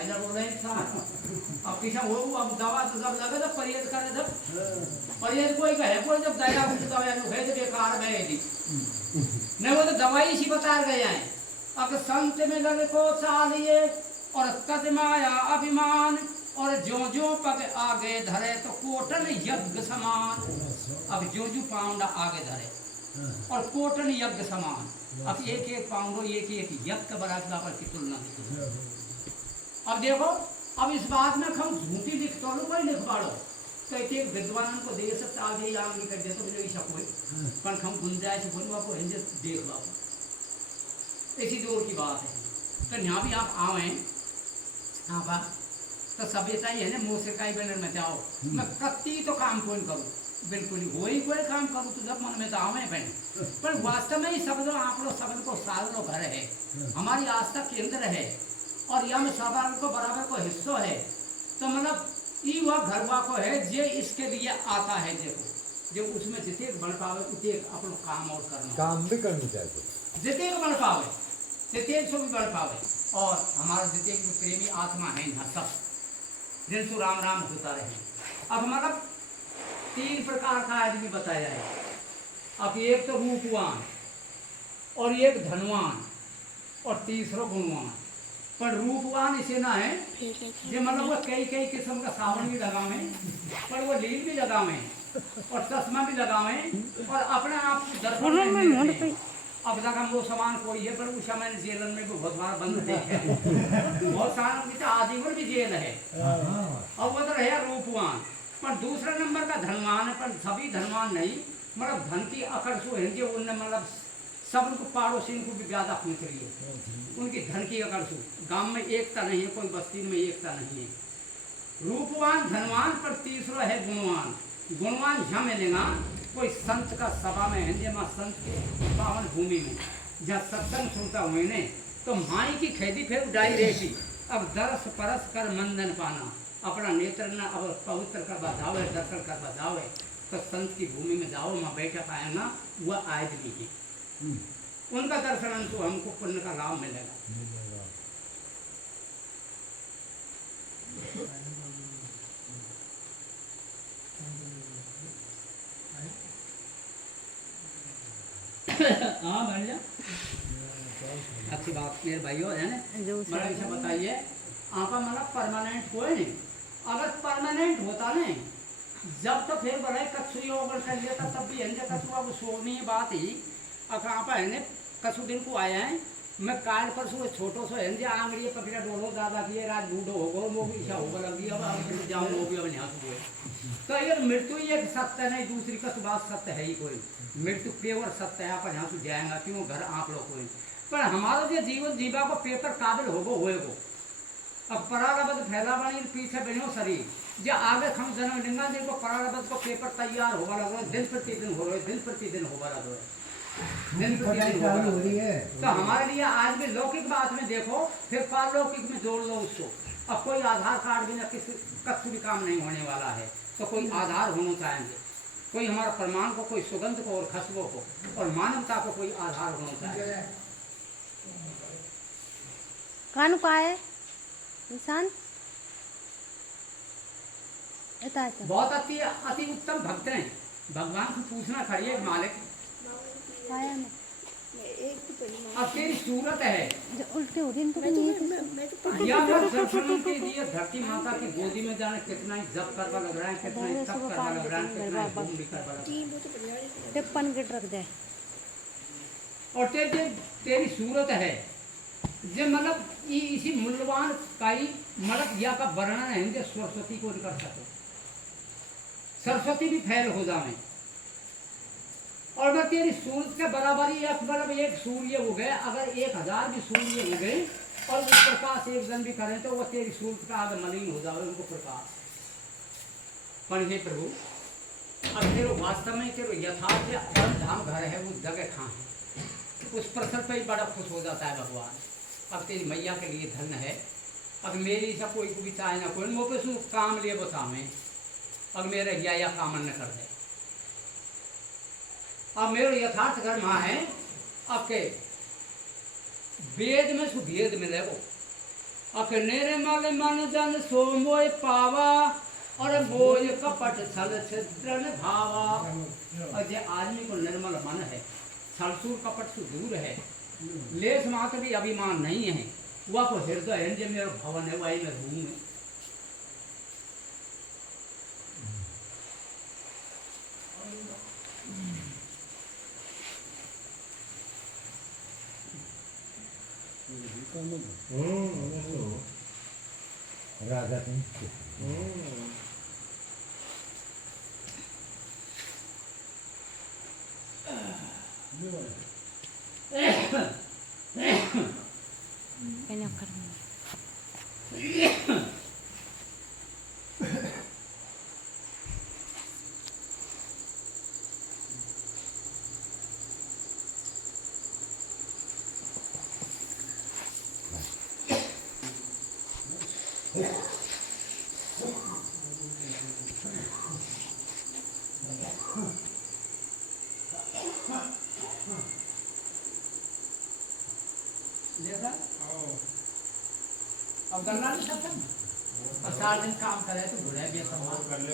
अब पीछा वो अब दवा तो जब लगे तो परहेज करे जब परहेज कोई कहे कोई जब दया हो दवा है तो बेकार गए थी नहीं वो तो दवाई सी बता गए हैं। अब संत में लगे को चालिए और कदमाया अभिमान और जो पग आगे धरे तो कोटन यज्ञ समान। अब जो पाउंड आगे धरे और कोटन यज्ञ समान। अब एक एक पाउंडो एक एक यज्ञ बराबर की तुलना। अब देखो अब इस बात में हम झूठी लिख तो कोई लिख पाड़ो तो एक विद्वान को दे सकता आगे या आगे कर दे तो मुझे ऐसा कोई पर हम गुंजाइश बोलवा को हिंदे देख बाबू ऐसी जोर की बात है। तो यहाँ भी आप आवे हाँ बा तो सभ्यता ही है ना मुँह से कई बैनर में जाओ मैं कत्ती तो काम कौन करूँ बिल्कुल ही वही कोई काम करूँ तो जब मन में तो आवे बहन पर वास्तव में ही शब्द आप लोग शब्द को सालों घर है हमारी आस्था केंद्र है और यह में सवाल को बराबर को हिस्सा है तो मतलब ये वह घरवा को है जे इसके लिए आता है देखो जो उसमें जिते बन पावे उते अपन काम और करना काम भी करनी चाहिए जिते बन पावे जिते सो भी बन पावे और हमारा जिते प्रेमी आत्मा है यहाँ सब जिन सो राम राम होता रहे। अब हमारा 3 प्रकार का आदमी बताया है। अब एक तो रूपवान और एक धनवान और तीसरा गुणवान। पर रूपवान इसे ना है जो मतलब वो कई किस्म का सावन भी लगावे पर वो लील भी लगावे और चश्मा भी लगावे और अपने आप को दर्पण में अब तक हम वो सामान कोई है पर उस समय जेलन में भी बहुत बार बंद देखे बहुत सारा आजीवन भी जेल है और वो तो रहे रूपवान। पर दूसरा नंबर का धनवान है पर सभी धनवान नहीं मतलब धन की अकड़ सो है जो उनने मतलब सब उनको पड़ोसी को भी ज्यादा पूछ रही है उनकी धन की अकड़ सो गांव में एकता नहीं है कोई बस्ती में एकता नहीं है। रूपवान धनवान पर तीसरा है गुणवान। गुणवान यहाँ मिलेगा कोई संत का सभा में है जमा संत के पावन भूमि में जहाँ सत्संग सुनता हुए ने तो माई की खेती फिर उड़ाई रेखी अब दरस परस कर मंदन पाना अपना नेत्र न अब पवित्र कर बधावे दर्शन कर बधावे तो संत की भूमि में जाओ वहाँ बैठा पाएगा वह आदमी है उनका दर्शन तो हमको पुण्य का लाभ मिलेगा। हाँ भैया अच्छी बात मेरे भाइयों है ना बड़ा ऐसा बताइए आपका मतलब परमानेंट कोई नहीं अगर परमानेंट होता नहीं जब तो फिर बड़े कच्छू अगर कर लिया तब भी है कच्छुआ को सोनी बात ही आप है कछु दिन को आया है मैं काल पर सो छोटो सो है आंगड़ी पकड़ा डोलो दादा की रात बूढ़ो होगो वो भी इच्छा होगा लगी अब जाऊँ वो भी अब यहाँ हुए तो ये मृत्यु एक सत्य नहीं दूसरी का बात सत्य है ही कोई मृत्यु पेवर सत्य है आप यहाँ से जाएगा क्यों घर आप लोग कोई पर हमारा जो जीवन जीवा को पेपर काबिल होगो होएगो अब परागबद्ध फैला बनी पीछे बनो शरीर जो आगे हम जन्म लेंगे देखो परागबद्ध को पेपर तैयार होगा लग दिन प्रतिदिन हो रहे दिन प्रतिदिन होगा लग रहे तो हमारे लिए आज भी लौकिक बात में देखो फिर पारलौकिक में जोड़ लो उसको। अब कोई आधार कार्ड बिना किसी कच्छ भी काम नहीं होने वाला है तो कोई आधार होना चाहेंगे कोई हमारा प्रमाण को कोई सुगंध को और खुशबू को और मानवता को कोई आधार होना चाहिए। कानू का है इंसान बहुत अति उत्तम भक्त हैं भगवान से पूछना खड़िए मालिक अब तेरी सूरत है उल्टी हो रही के लिए धरती माता की गोदी में जाने कितना ही जप करवा लग रहा है कितना ही तप करवा लग रहा है कितना ही घूम भी करवा लग रहा है पन गिट रख दे और तेरी सूरत है जो मतलब इसी मूल्यवान काई मलक या का वर्णन है जो सरस्वती को कर सके सरस्वती भी फैल हो जाए और मैं तेरी सूरज के बराबर ही मतलब एक सूर्य हो गए अगर 1000 भी सूर्य हो गए और उस प्रकाश एक जन भी करें तो वो तेरी सूरज का आगे मलिन हो जाए उनको प्रकाश पर हे प्रभु अब तेरे वास्तव में तेरे यथार्थ परम धाम घर है वो जगह कहाँ है उस प्रसर पर ही बड़ा खुश हो जाता है भगवान। अब तेरी मैया के लिए धन है अब मेरी सब कोई को भी चाहे ना कोई मोके सु काम लिए बता में अब मेरे या कामन न कर दे। अब मेरे यथार्थ घर माँ है आपके वेद में सुभेद मिले वो अक निर्मल मन जन सो मोय पावा और मोय कपट छल छिद्रन भावा। और जे आदमी को निर्मल मन है, छलसूर कपट से दूर है, लेस मात्र भी अभिमान नहीं है, वह को हृदय है, जो मेरा भवन है वही मैं रूम है। Radha Kanya karma. देखा? अब गल्ला नहीं सकता, और 4 दिन काम करे तो बुढ़े भी सम्मान कर ले